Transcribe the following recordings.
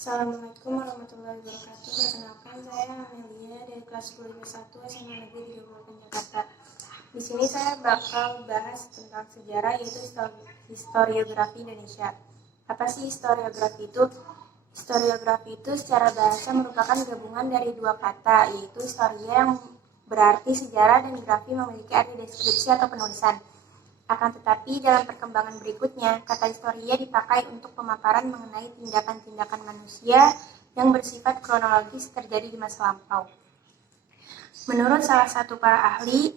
Assalamualaikum warahmatullahi wabarakatuh. Perkenalkan, saya Amelia dari kelas 10 1 SMA Negeri 30 Jakarta. Di sini saya bakal bahas tentang sejarah, yaitu historiografi Indonesia. Apa sih historiografi itu? Historiografi itu secara bahasa merupakan gabungan dari dua kata, yaitu historia yang berarti sejarah dan grafi memiliki arti deskripsi atau penulisan. Akan tetapi, dalam perkembangan berikutnya, kata historia dipakai untuk pemaparan mengenai tindakan-tindakan manusia yang bersifat kronologis terjadi di masa lampau. Menurut salah satu para ahli,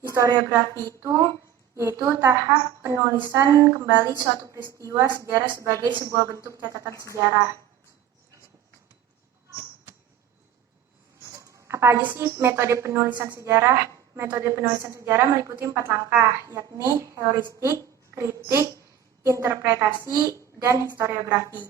historiografi itu yaitu tahap penulisan kembali suatu peristiwa sejarah sebagai sebuah bentuk catatan sejarah. Apa aja sih metode penulisan sejarah? Metode penulisan sejarah meliputi 4 langkah, yakni heuristik, kritik, interpretasi, dan historiografi.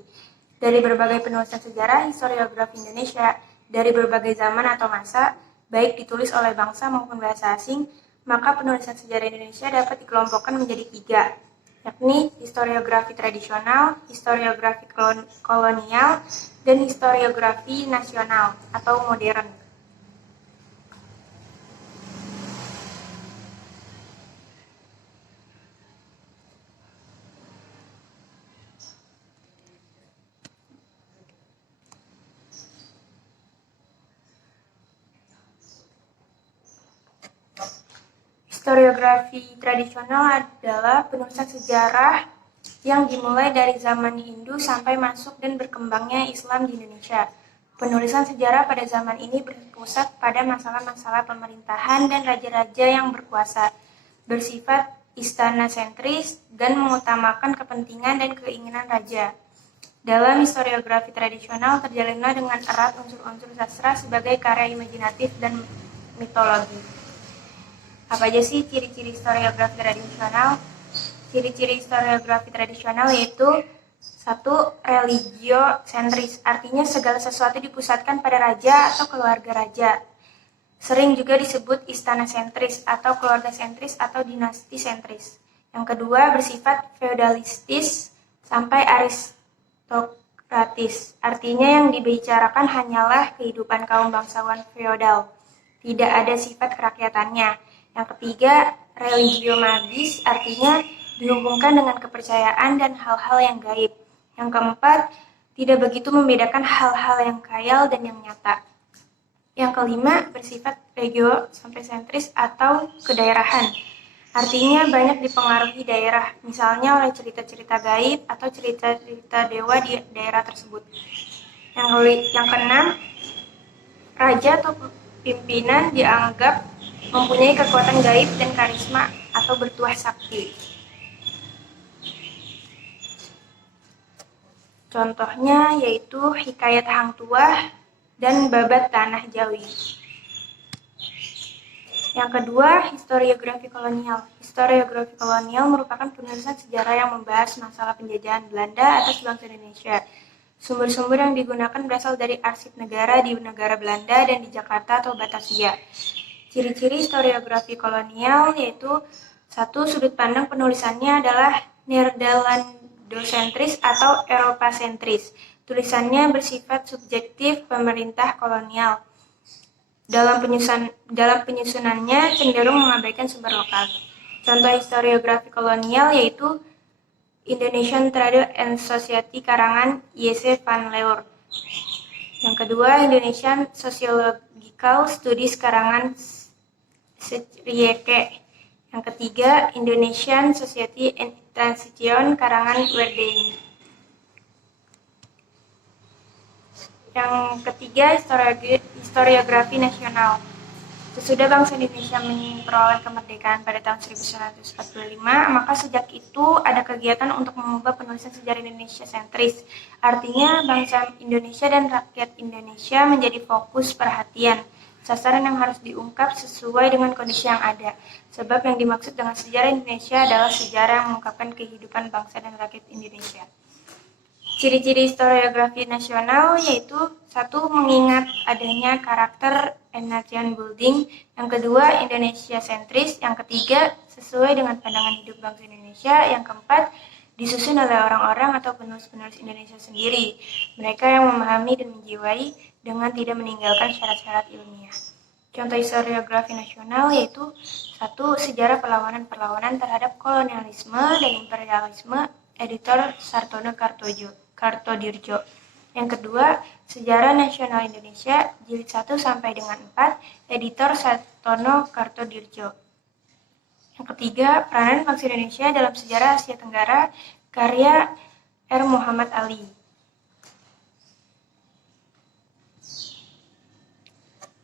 Dari berbagai penulisan sejarah historiografi Indonesia, dari berbagai zaman atau masa, baik ditulis oleh bangsa maupun bahasa asing, maka penulisan sejarah Indonesia dapat dikelompokkan menjadi 3, yakni historiografi tradisional, historiografi kolonial, dan historiografi nasional atau modern. Historiografi tradisional adalah penulisan sejarah yang dimulai dari zaman Hindu sampai masuk dan berkembangnya Islam di Indonesia. Penulisan sejarah pada zaman ini berpusat pada masalah-masalah pemerintahan dan raja-raja yang berkuasa, bersifat istana sentris dan mengutamakan kepentingan dan keinginan raja. Dalam historiografi tradisional terjalinlah dengan erat unsur-unsur sastra sebagai karya imajinatif dan mitologi. Apa aja sih ciri-ciri historiografi tradisional? Ciri-ciri historiografi tradisional yaitu 1. Religio-sentris, artinya segala sesuatu dipusatkan pada raja atau keluarga raja. Sering juga disebut istana sentris atau keluarga sentris atau dinasti sentris. Yang kedua, bersifat feodalistis sampai aristokratis, artinya yang dibicarakan hanyalah kehidupan kaum bangsawan feodal, tidak ada sifat kerakyatannya. Yang ketiga, religio magis, artinya dihubungkan dengan kepercayaan dan hal-hal yang gaib. Yang keempat, tidak begitu membedakan hal-hal yang khayal dan yang nyata. Yang kelima, bersifat regio sampai sentris atau kedaerahan. Artinya banyak dipengaruhi daerah, misalnya oleh cerita-cerita gaib atau cerita-cerita dewa di daerah tersebut. Yang keenam, raja atau pimpinan dianggap mempunyai kekuatan gaib dan karisma atau bertuah sakti. Contohnya yaitu Hikayat Hang Tuah dan Babat Tanah Jawi. Yang kedua, historiografi kolonial. Historiografi kolonial merupakan penulisan sejarah yang membahas masalah penjajahan Belanda atas bangsa Indonesia. Sumber-sumber yang digunakan berasal dari arsip negara di negara Belanda dan di Jakarta atau Batavia. Ciri-ciri historiografi kolonial yaitu 1. Sudut pandang penulisannya adalah Nederlandosentris atau Eropa-sentris. Tulisannya bersifat subjektif pemerintah kolonial. Dalam penyusunannya cenderung mengabaikan sumber lokal. Contoh historiografi kolonial yaitu Indonesian Trade and Society karangan Y.C. van Leur. Yang kedua, Indonesian Sociological Studies karangan Rieke. Yang ketiga, Indonesian Society and Transition karangan Werdein. Yang ketiga, historiografi nasional. Sesudah bangsa Indonesia memperoleh kemerdekaan pada tahun 1945, maka sejak itu ada kegiatan untuk mengubah penulisan sejarah Indonesia sentris. Artinya, bangsa Indonesia dan rakyat Indonesia menjadi fokus perhatian. Sasaran yang harus diungkap sesuai dengan kondisi yang ada. Sebab yang dimaksud dengan sejarah Indonesia adalah sejarah yang mengungkapkan kehidupan bangsa dan rakyat Indonesia. Ciri-ciri historiografi nasional yaitu 1. Mengingat adanya karakter and nation building. Yang kedua, Indonesia sentris. Yang ketiga, sesuai dengan pandangan hidup bangsa Indonesia. Yang keempat, disusun oleh orang-orang atau penulis-penulis Indonesia sendiri, mereka yang memahami dan menjiwai dengan tidak meninggalkan syarat-syarat ilmiah. Contoh historiografi nasional yaitu 1. Sejarah perlawanan-perlawanan terhadap kolonialisme dan imperialisme, editor Sartono Kartodirjo. Yang kedua, Sejarah Nasional Indonesia, jilid 1 sampai dengan 4, editor Sartono Kartodirjo. Yang ketiga, Peranan Bangsa Indonesia dalam Sejarah Asia Tenggara, karya R. Muhammad Ali.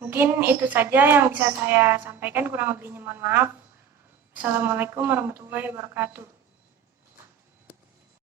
Mungkin itu saja yang bisa saya sampaikan, kurang lebihnya mohon maaf. Assalamualaikum warahmatullahi wabarakatuh.